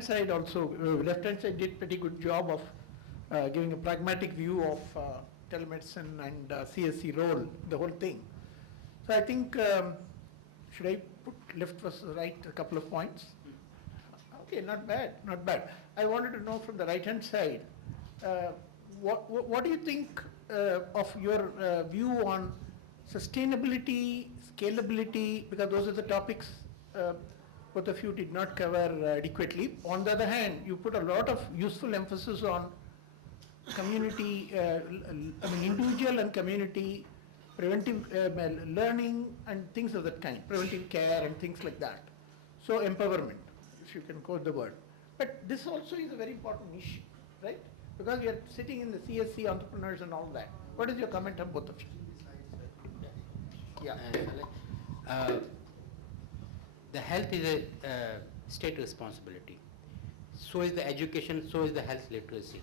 Side also, left-hand side did pretty good job of giving a pragmatic view of telemedicine and CSC role, the whole thing. So I think, should I put left versus right a couple of points? Okay, not bad, not bad. I wanted to know from the right-hand side, what do you think of your view on sustainability, scalability, because those are the topics both of you did not cover adequately. On the other hand, you put a lot of useful emphasis on community, individual and community, preventive learning and things of that kind, preventive care and things like that. So empowerment, if you can quote the word. But this also is a very important issue, right? Because we are sitting in the CSC entrepreneurs and all that. What is your comment on both of you? Yeah. The health is a state responsibility. So is the education, so is the health literacy.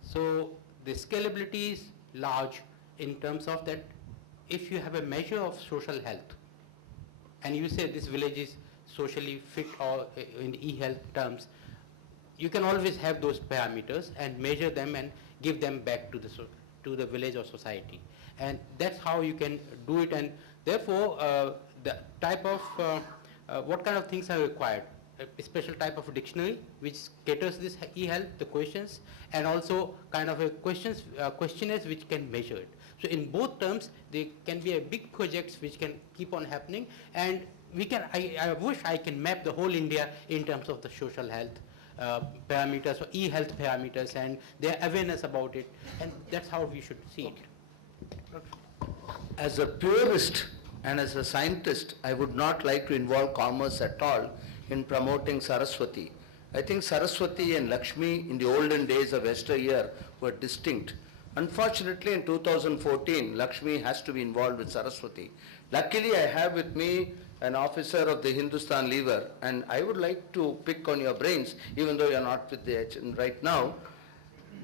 So the scalability is large in terms of that if you have a measure of social health and you say this village is socially fit or in e-health terms, you can always have those parameters and measure them and give them back to the village or society. And that's how you can do it, and therefore the type of what kind of things are required? A special type of dictionary which caters this e-health, the questions, and also kind of a questionnaires which can measure it. So in both terms, there can be a big projects which can keep on happening, and we can. I wish I can map the whole India in terms of the social health parameters or e-health parameters and their awareness about it, and that's how we should see it. As a purist and as a scientist, I would not like to involve commerce at all in promoting Saraswati. I think Saraswati and Lakshmi in the olden days of yesteryear were distinct. Unfortunately, in 2014, Lakshmi has to be involved with Saraswati. Luckily, I have with me an officer of the Hindustan Lever, and I would like to pick on your brains, even though you're not with the HN right now.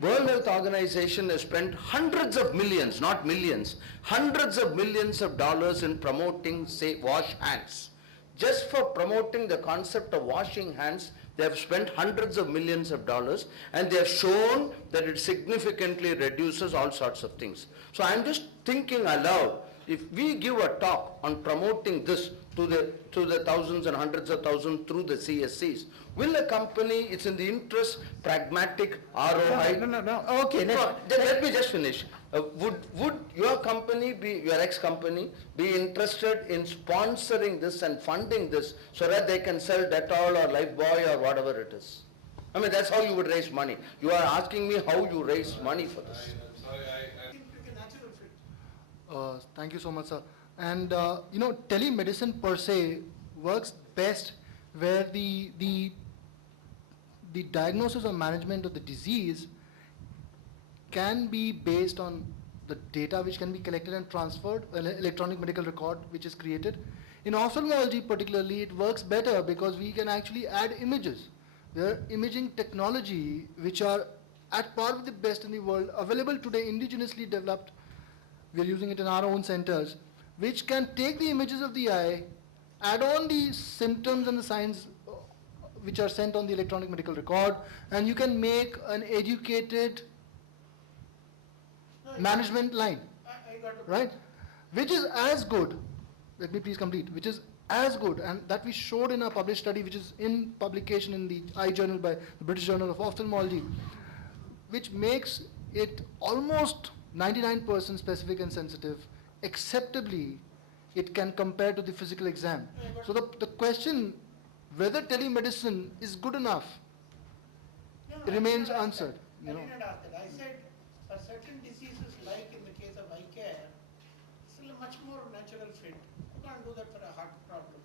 World Health Organization has spent hundreds of millions, not millions, hundreds of millions of dollars in promoting, say, wash hands. Just for promoting the concept of washing hands, they have spent hundreds of millions of dollars, and they have shown that it significantly reduces all sorts of things. So I'm just thinking aloud, if we give a talk on promoting this to the thousands and hundreds of thousands through the CSCs, will a company, it's in the interest, pragmatic, ROI? No. Okay, let me just finish. Would your company, your ex-company, be interested in sponsoring this and funding this so that they can sell Dettol or Lifebuoy or whatever it is? I mean, that's how you would raise money. You are asking me how you raise money for this. Thank you so much, sir. And telemedicine per se works best where the diagnosis or management of the disease can be based on the data which can be collected and transferred, an electronic medical record which is created. In ophthalmology particularly, it works better because we can actually add images. There are imaging technology which are at par with the best in the world, available today, indigenously developed. We are using it in our own centers, which can take the images of the eye, add on the symptoms and the signs which are sent on the electronic medical record, and you can make an educated management line, right? Which is as good, let me please complete, which is as good, and that we showed in a published study which is in publication in the Eye Journal by the British Journal of Ophthalmology, which makes it almost 99% specific and sensitive. Acceptably, it can compare to the physical exam. So the question whether telemedicine is good enough remains answered. I didn't ask that. I said for certain diseases, like in the case of eye care, it's still a much more natural fit. You can't do that for a heart problem.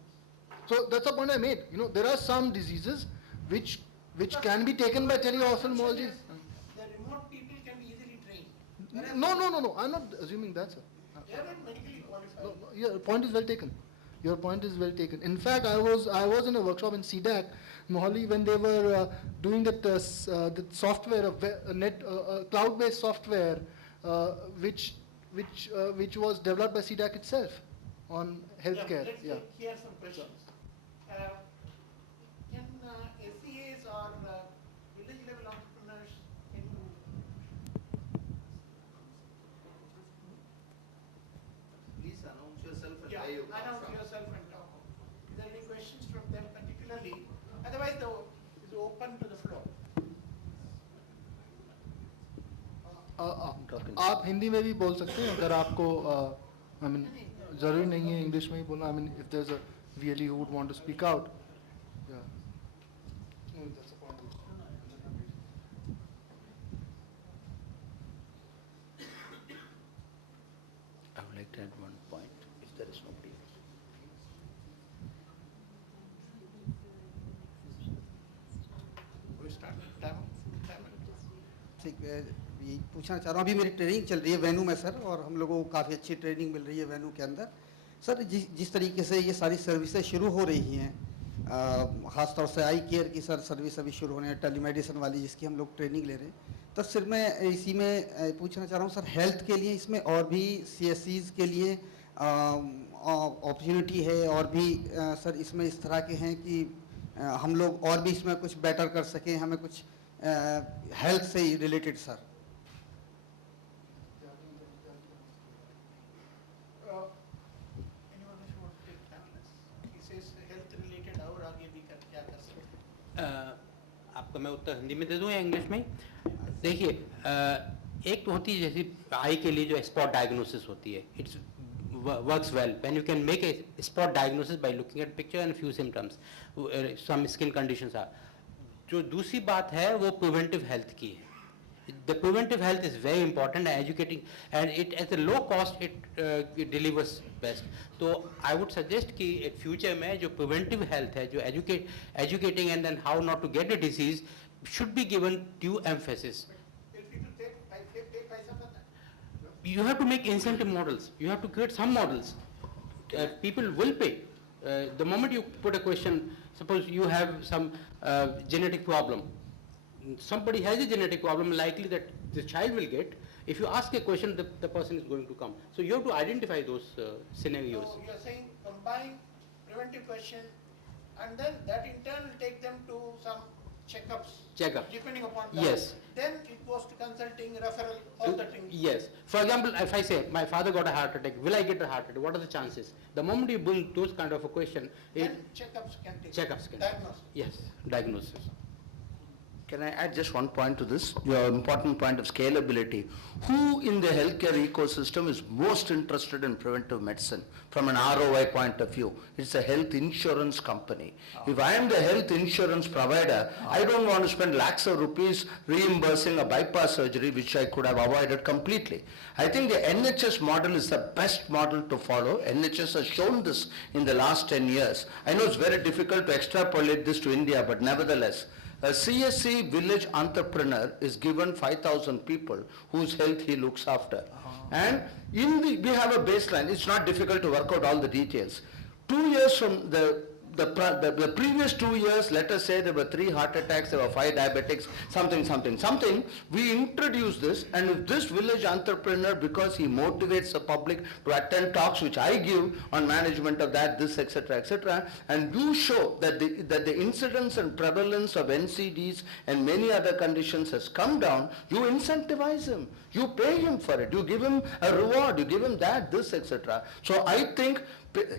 So that's the point I made. There are some diseases which can be taken by teleophthalmology. The remote people can be easily trained. No. I'm not assuming that, sir. They are not medically qualified. No, your point is well taken. Your point is well taken. In fact, I was in a workshop in CDAC, Mohali, when they were doing that software, cloud-based software, which was developed by CDAC itself on healthcare. Let's hear some questions. Can SCAs or announce yourself and talk. Is there any questions from them particularly? Otherwise, it's open to the floor. आप हिंदी में भी बोल सकते हैं अगर आपको I mean जरूरी नहीं है इंग्लिश में ही बोलना I mean if there is a really who would want to speak out. Yeah. No, that's the point. I would like to add one point, if there is nobody else. We start time. ठीक है, ये पूछना चाह रहा हूँ, अभी मेरी training चल रही है वेन्यू में सर, और हम लोगों को काफ़ी अच्छी ट्रेनिंग मिल रही है वेन्यू के अंदर सर। जिस तरीके से ये सारी सर्विसेज शुरू हो रही हैं, ख़ासतौर से आई केयर की सर सर्विस अभी शुरू होने है, टेलीमेडिसिन वाली जिसकी हम लोग ट्रेनिंग ले रहे हैं, तो सिर्फ मैं इसी में पूछना चाह रहा हूँ सर, हेल्थ के लिए इसमें और भी CSCs के लिए अपॉर्चुनिटी है, और भी सर इसमें इस तरह के हैं कि हम लोग और भी इसमें कुछ बेटर कर सकें, हमें कुछ हेल्थ से related sir. Anyone who wants to take chance? He says health related और आगे भी क्या कर सकते हैं? आपको मैं उत्तर हिंदी में दे दूं या इंग्लिश में? देखिए, एक तो होती है जैसे आई के लिए जो स्पॉट डायग्नोसिस होती है, it's works well when you can make a spot diagnosis by looking at picture and few symptoms, some skin conditions are. जो दूसरी बात है वो preventive health की है. The preventive health is very important and educating, and it at a low cost it delivers best. तो I would suggest कि future में जो preventive health है, जो educating and then how not to get the disease should be given due emphasis. You have to make incentive models. You have to create some models. People will pay. The moment you put a question, suppose you have some genetic problem. Somebody has a genetic problem, likely that the child will get. If you ask a question, the person is going to come. So you have to identify those scenarios. So you are saying combine preventive question, and then that in turn will take them to some checkups. Checkup. Depending upon that. Yes. Then it goes to consulting, referral, all the things. Yes. For example, if I say my father got a heart attack, will I get a heart attack? What are the chances? The moment you bring those kind of a question, Then checkups can take. checkups can. Diagnosis. Yes, diagnosis. Can I add just one point to this? Your important point of scalability. Who in the healthcare ecosystem is most interested in preventive medicine from an ROI point of view? It's a health insurance company. If I am the health insurance provider, I don't want to spend lakhs of rupees reimbursing a bypass surgery which I could have avoided completely. I think the NHS model is the best model to follow. NHS has shown this in the last 10 years. I know it's very difficult to extrapolate this to India, but nevertheless, a CSC village entrepreneur is given 5,000 people whose health he looks after. And we have a baseline. It's not difficult to work out all the details. 2 years from the previous 2 years, let us say there were 3 heart attacks, there were 5 diabetics, something. We introduce this, and if this village entrepreneur, because he motivates the public to attend talks which I give on management of that, this, etc., and you show that the incidence and prevalence of NCDs and many other conditions has come down, you incentivize him, you pay him for it, you give him a reward, you give him that, this, etc. So I think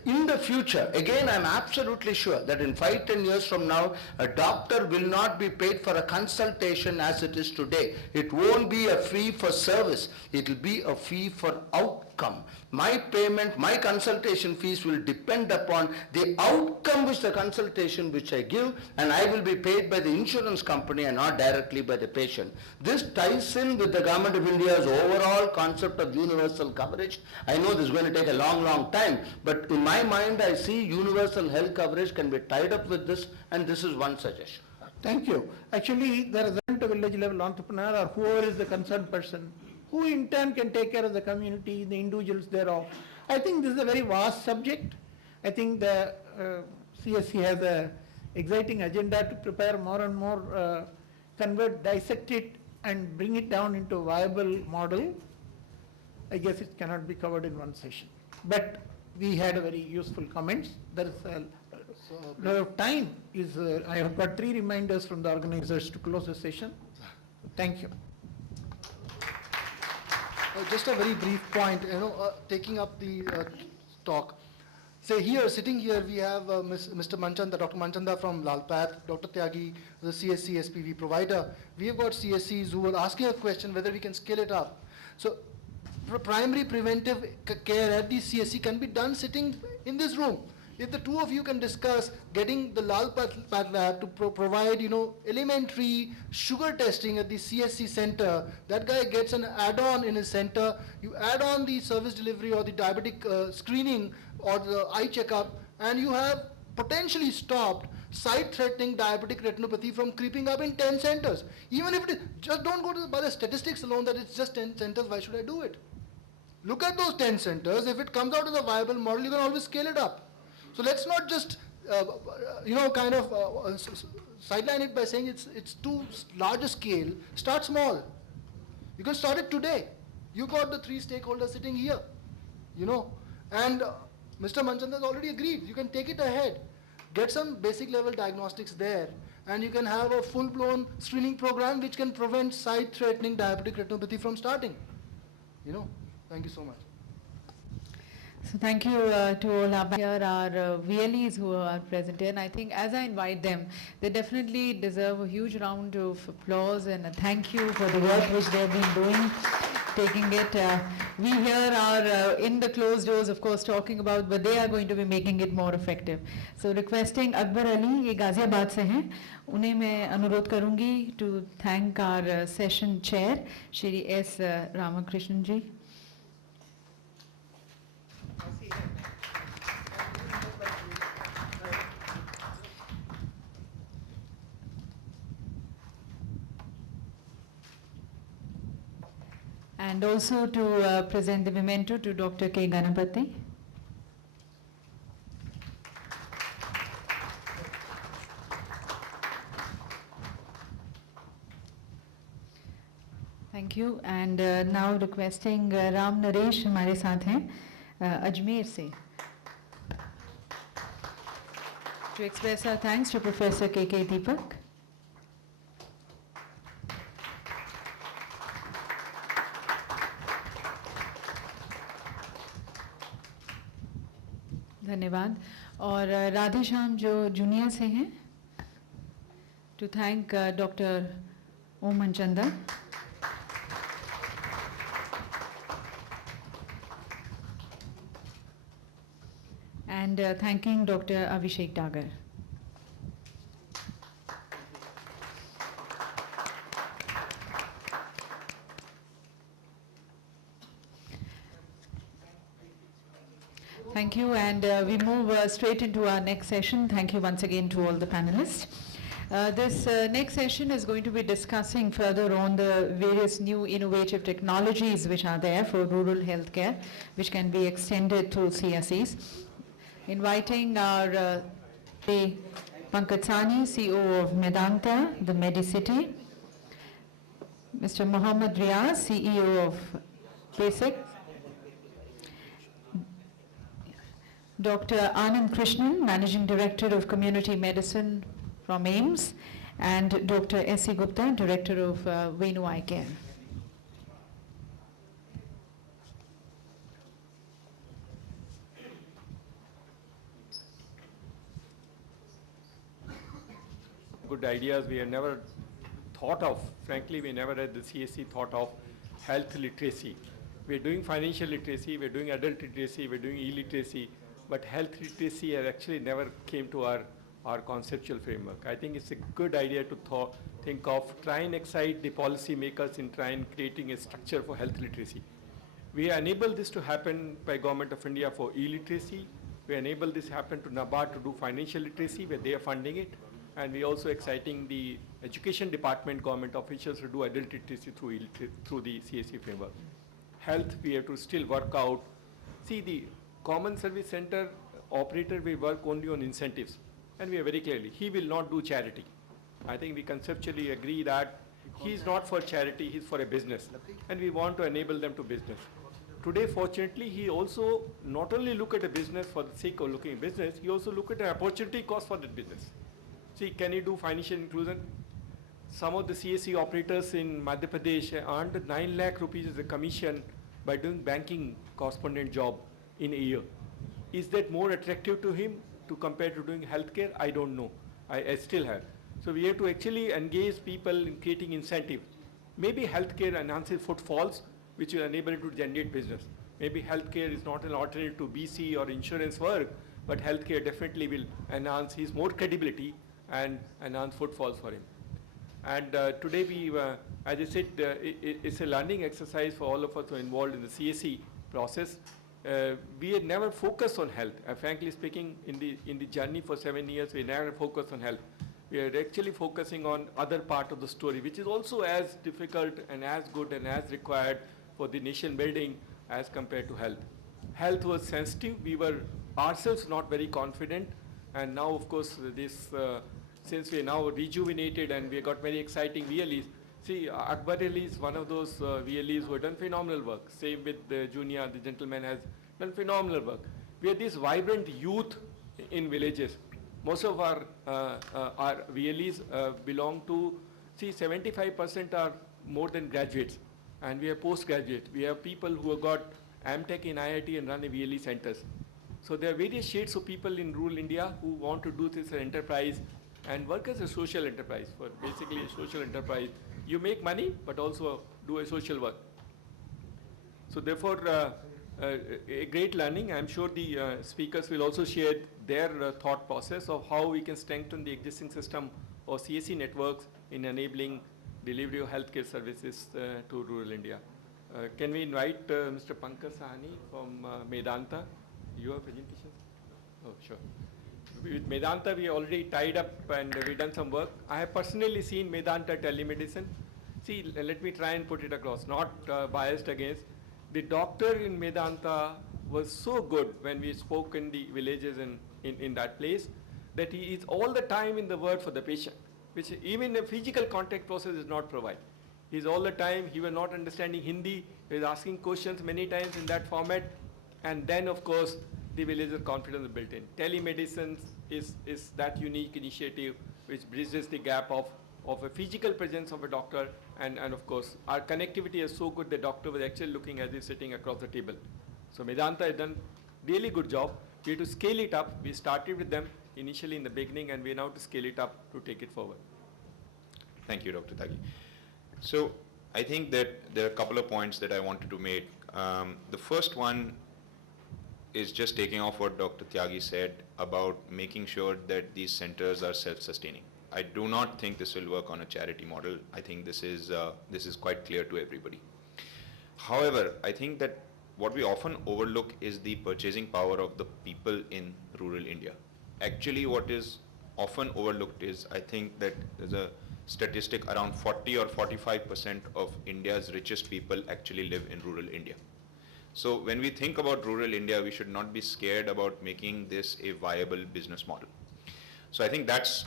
in the future, again, I am absolutely sure that in 5-10 years from now, a doctor will not be paid for a consultation as it is today. It won't be a fee for service. It will be a fee for outcome. My payment, my consultation fees will depend upon the outcome which the consultation which I give, and I will be paid by the insurance company and not directly by the patient. This ties in with the Government of India's overall concept of universal coverage. I know this is going to take a long time, but in my mind I see universal health coverage can be tied up with this, and this is one suggestion. Thank you. Actually, there is a village level entrepreneur or whoever is the concerned person, who in turn can take care of the community, the individuals thereof. I think this is a very vast subject. I think the CSC has a exciting agenda to prepare more and more, dissect it and bring it down into a viable model. I guess it cannot be covered in one session. But we had a very useful comments. There is a lot of time. I have got 3 reminders from the organizers to close the session. Thank you. Just a very brief point, taking up the talk. say here, sitting here, we have Mr. Manchanda, Dr. Manchanda from Lalpath, Dr. Tyagi, the CSC SPV provider. We have got CSCs who are asking a question whether we can scale it up. So primary preventive care at the CSC can be done sitting in this room. If the two of you can discuss getting the Lalpath lab to provide, elementary sugar testing at the CSC center, that guy gets an add-on in his center. You add on the service delivery or the diabetic screening or the eye checkup, and you have potentially stopped sight-threatening diabetic retinopathy from creeping up in 10 centers. Even if it is, just don't go by the statistics alone that it's just 10 centers, why should I do it? Look at those 10 centers. If it comes out as a viable model, you can always scale it up. So let's not just, sideline it by saying it's too large a scale. Start small. You can start it today. You got the 3 stakeholders sitting here, and Mr. Manchanda has already agreed. You can take it ahead. Get some basic level diagnostics there, and you can have a full-blown screening program which can prevent sight-threatening diabetic retinopathy from starting. Thank you so much. So thank you to all our here are VLEs who are present here, and I think as I invite them, they definitely deserve a huge round of applause and a thank you for the work which they have been doing, taking it. We here are in the closed doors, of course, talking about, but they are going to be making it more effective. So requesting Akbar Ali, ये गाजियाबाद से हैं, उन्हें मैं अनुरोध करूँगी to thank our session chair, Shri S. Ramakrishnan ji. And also to present the memento to Dr. K. Ganapathy. Thank you. And now requesting Ram Naresh हमारे साथ हैं अजमेर से. To express our thanks to Professor K.K. Deepak. धन्यवाद. और राधे श्याम जो junior से हैं, to thank doctor Om Manchanda. And thanking doctor Abhishek Dagar. Thank you, and we move straight into our next session. Thank you once again to all the panelists. This next session is going to be discussing further on the various new innovative technologies which are there for rural healthcare, which can be extended through CSCs. Inviting our Pankaj Sani, CEO of Medanta, the Medicity, Mr. Mohammad Riaz, CEO of BASIC, Dr. Anand Krishnan, Managing Director of Community Medicine from AIMS, and Dr. S.C. Gupta, Director of Venu Eye Care. Good ideas we have never thought of. Frankly, we never had the CSC thought of health literacy. We're doing financial literacy, we're doing adult literacy, we're doing e-literacy, but health literacy has actually never came to our conceptual framework. I think it's a good idea to think of, try and excite the policy makers in trying creating a structure for health literacy. We enable this to happen by Government of India for e-literacy. We enable this happen to NABARD to do financial literacy where they are funding it. And we also exciting the education department government officials to do adult literacy through the CSC framework. Health, we have to still work out. See, the common service center operator will work only on incentives. And we are very clearly, he will not do charity. I think we conceptually agree that he is not for charity, he is for a business. And we want to enable them to business. Today, fortunately, he also not only look at a business for the sake of looking at business, he also look at an opportunity cost for that business. See, can you do financial inclusion? Some of the CSC operators in Madhya Pradesh earned 9 lakh rupees as a commission by doing banking correspondent job in a year. Is that more attractive to him to compare to doing healthcare? I don't know. I still have. So we have to actually engage people in creating incentive. Maybe healthcare enhances footfalls, which will enable it to generate business. Maybe healthcare is not an alternative to BC or insurance work, but healthcare definitely will enhance his more credibility and enhance footfalls for him. And today we, as I said, it's a learning exercise for all of us who are involved in the CSC process. We had never focused on health. Frankly speaking, in the journey for 7 years, we never focused on health. We are actually focusing on other part of the story, which is also as difficult and as good and as required for the nation building as compared to health. Health was sensitive. We were ourselves not very confident. And now, of course, this, since we are now rejuvenated and we got very exciting VLEs. See, Akbar Ali is one of those VLEs who have done phenomenal work. Same with Junior, the gentleman has done phenomenal work. We have this vibrant youth in villages. Most of our VLEs belong to, see, 75% are more than graduates, and we have postgraduates. We have people who have got AmTech in IIT and run a VLE centers. So there are various shades of people in rural India who want to do this as an enterprise and work as a social enterprise, for basically a social enterprise. You make money, but also do a social work. So therefore, a great learning. I'm sure the speakers will also share their thought process of how we can strengthen the existing system of CSC networks in enabling delivery of healthcare services to rural India. Can we invite Mr. Pankaj Sahani from Medanta? You have presentation? Oh, sure. With Medanta, we already tied up and we've done some work. I have personally seen Medanta telemedicine. See, let me try and put it across, not biased against. The doctor in Medanta was so good when we spoke in the villages in that place, that he is all the time in the word for the patient, which even a physical contact process does not provide. He's all the time, he was not understanding Hindi, he was asking questions many times in that format, and then of course the villager confidence is built in. Telemedicine is that unique initiative which bridges the gap of a physical presence of a doctor, and of course our connectivity is so good the doctor was actually looking as if sitting across the table. So Medanta has done really good job. We have to scale it up. We started with them initially in the beginning, and we are now to scale it up to take it forward. Thank you, Dr. Tyagi. So I think that there are a couple of points that I wanted to make. The first one is just taking off what Dr. Tyagi said about making sure that these centers are self-sustaining. I do not think this will work on a charity model. I think this is quite clear to everybody. However, I think that what we often overlook is the purchasing power of the people in rural India. Actually, what is often overlooked is, I think that there's a statistic around 40 or 45% of India's richest people actually live in rural India. So when we think about rural India, we should not be scared about making this a viable business model. So I think that's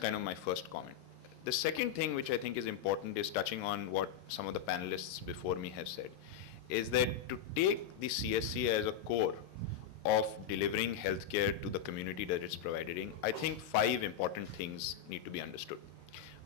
kind of my first comment. The second thing which I think is important is touching on what some of the panelists before me have said, is that to take the CSC as a core of delivering healthcare to the community that it's providing, I think 5 important things need to be understood.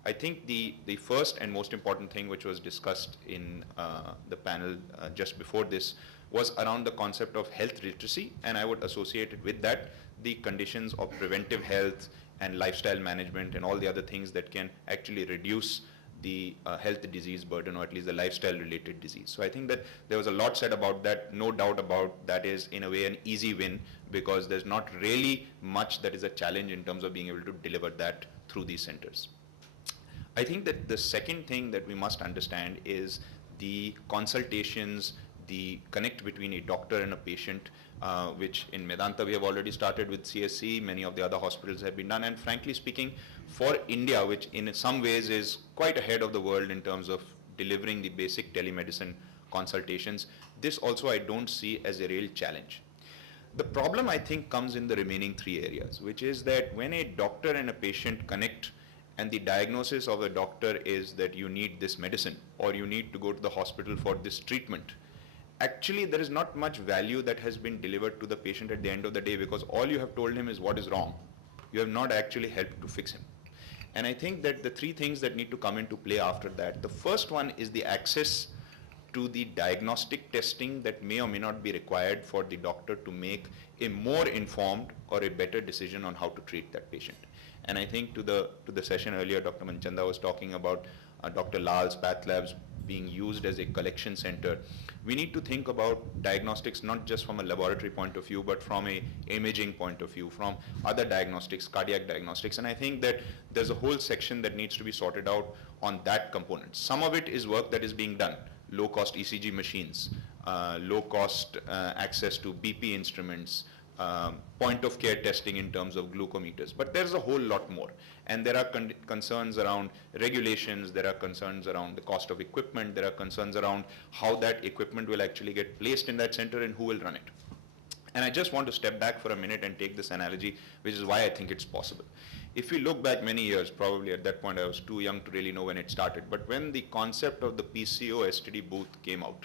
I think the first and most important thing which was discussed in the panel just before this was around the concept of health literacy, and I would associate it with that the conditions of preventive health and lifestyle management and all the other things that can actually reduce the health disease burden, or at least the lifestyle related disease. So I think that there was a lot said about that. No doubt about that is in a way an easy win, because there's not really much that is a challenge in terms of being able to deliver that through these centers. I think that the second thing that we must understand is the consultations, the connect between a doctor and a patient, which in Medanta we have already started with CSC, many of the other hospitals have been done, and frankly speaking, for India, which in some ways is quite ahead of the world in terms of delivering the basic telemedicine consultations, this also I don't see as a real challenge. The problem I think comes in the remaining 3 areas, which is that when a doctor and a patient connect and the diagnosis of the doctor is that you need this medicine or you need to go to the hospital for this treatment, actually there is not much value that has been delivered to the patient at the end of the day, because all you have told him is what is wrong. You have not actually helped to fix him. And I think that the 3 things that need to come into play after that, the first one is the access to the diagnostic testing that may or may not be required for the doctor to make a more informed or a better decision on how to treat that patient. And I think to the session earlier, Dr. Manchanda was talking about Dr. Lal's path labs being used as a collection center. We need to think about diagnostics not just from a laboratory point of view, but from a imaging point of view, from other diagnostics, cardiac diagnostics. And I think that there's a whole section that needs to be sorted out on that component. Some of it is work that is being done, low-cost ECG machines, low-cost access to BP instruments, point-of-care testing in terms of glucometers. But there's a whole lot more. And there are concerns around regulations, there are concerns around the cost of equipment, there are concerns around how that equipment will actually get placed in that center and who will run it. And I just want to step back for a minute and take this analogy, which is why I think it's possible. If we look back many years, probably at that point I was too young to really know when it started, but when the concept of the PCO STD booth came out,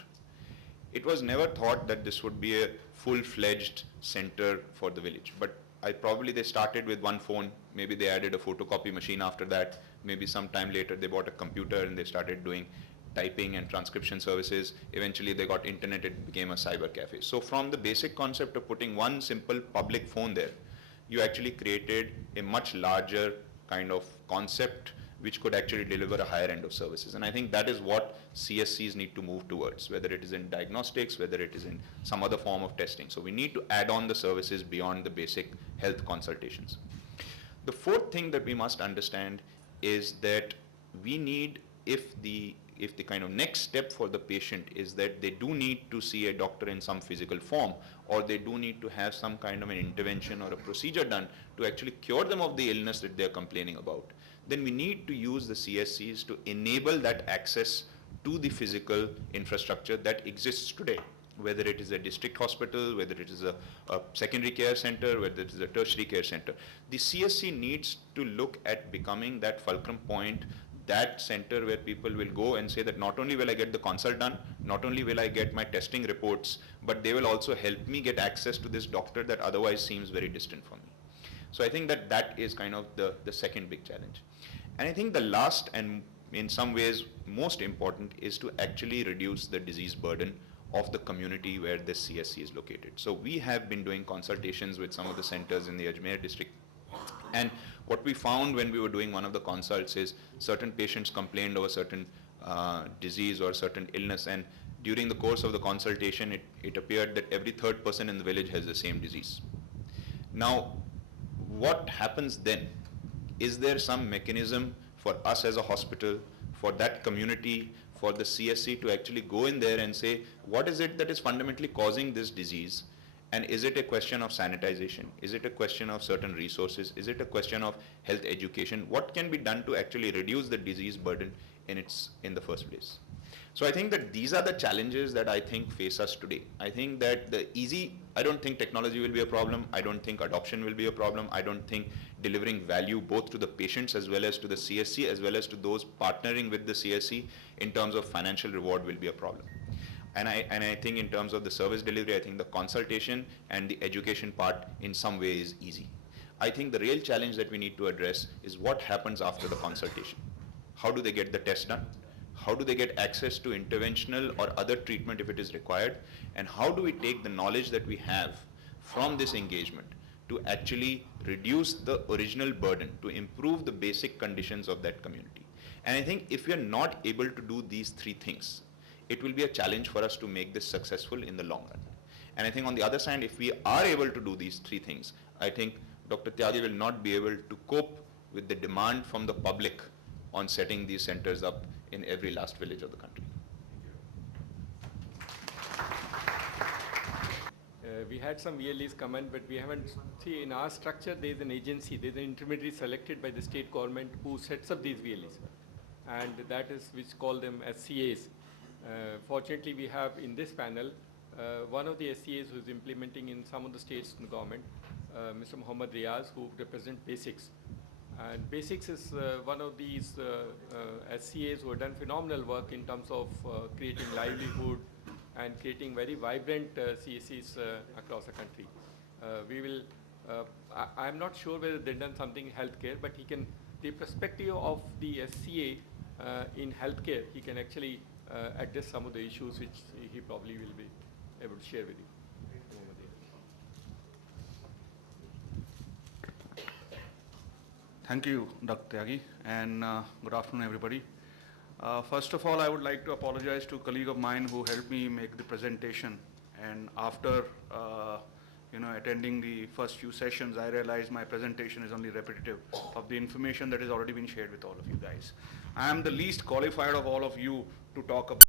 it was never thought that this would be a full-fledged center for the village. But they started with one phone, maybe they added a photocopy machine after that, maybe some time later they bought a computer and they started doing typing and transcription services. Eventually they got internet, it became a cyber cafe. So from the basic concept of putting one simple public phone there, you actually created a much larger kind of concept which could actually deliver a higher end of services. And I think that is what CSCs need to move towards, whether it is in diagnostics, whether it is in some other form of testing. So we need to add on the services beyond the basic health consultations. The fourth thing that we must understand is that we need, if the kind of next step for the patient is that they do need to see a doctor in some physical form, or they do need to have some kind of an intervention or a procedure done to actually cure them of the illness that they're complaining about, then we need to use the CSCs to enable that access to the physical infrastructure that exists today, whether it is a district hospital, whether it is a secondary care center, whether it is a tertiary care center. The CSC needs to look at becoming that fulcrum point, that center where people will go and say that not only will I get the consult done, not only will I get my testing reports, but they will also help me get access to this doctor that otherwise seems very distant from me. So I think that that is kind of the second big challenge. And I think the last and in some ways most important is to actually reduce the disease burden of the community where this CSC is located. So we have been doing consultations with some of the centers in the Ajmer district. And what we found when we were doing one of the consults is certain patients complained of a certain disease or certain illness, and during the course of the consultation it appeared that every third person in the village has the same disease. Now, what happens then? Is there some mechanism for us as a hospital, for that community, for the CSC to actually go in there and say, what is it that is fundamentally causing this disease? And is it a question of sanitization? Is it a question of certain resources? Is it a question of health education? What can be done to actually reduce the disease burden in the first place? So I think that these are the challenges that I think face us today. I think that I don't think technology will be a problem. I don't think adoption will be a problem. I don't think delivering value both to the patients as well as to the CSC as well as to those partnering with the CSC in terms of financial reward will be a problem. And I think in terms of the service delivery, I think the consultation and the education part in some way is easy. I think the real challenge that we need to address is what happens after the consultation. How do they get the test done? How do they get access to interventional or other treatment if it is required? And how do we take the knowledge that we have from this engagement to actually reduce the original burden, to improve the basic conditions of that community? And I think if we are not able to do these three things, it will be a challenge for us to make this successful in the long run. And I think on the other side, if we are able to do these three things, I think Dr. Tyagi will not be able to cope with the demand from the public on setting these centers up in every last village of the country. We had some VLEs come in, but we haven't, see in our structure there is an agency, there is an intermediary selected by the state government who sets up these VLEs. And that is, which call them as CAs. Fortunately, we have in this panel one of the SCAs who is implementing in some of the states in the government, Mr. Muhammad Riaz, who represent BASICS. And BASICS is one of these SCAs who have done phenomenal work in terms of creating livelihood and creating very vibrant CSCs across the country. I'm not sure whether they've done something in healthcare, but the perspective of the SCA in healthcare, he can actually address some of the issues which he probably will be able to share with you. Thank you, Dr. Tyagi, and good afternoon, everybody. First of all, I would like to apologize to a colleague of mine who helped me make the presentation. And after, attending the first few sessions, I realized my presentation is only repetitive of the information that has already been shared with all of you guys. I am the least qualified of all of you to talk about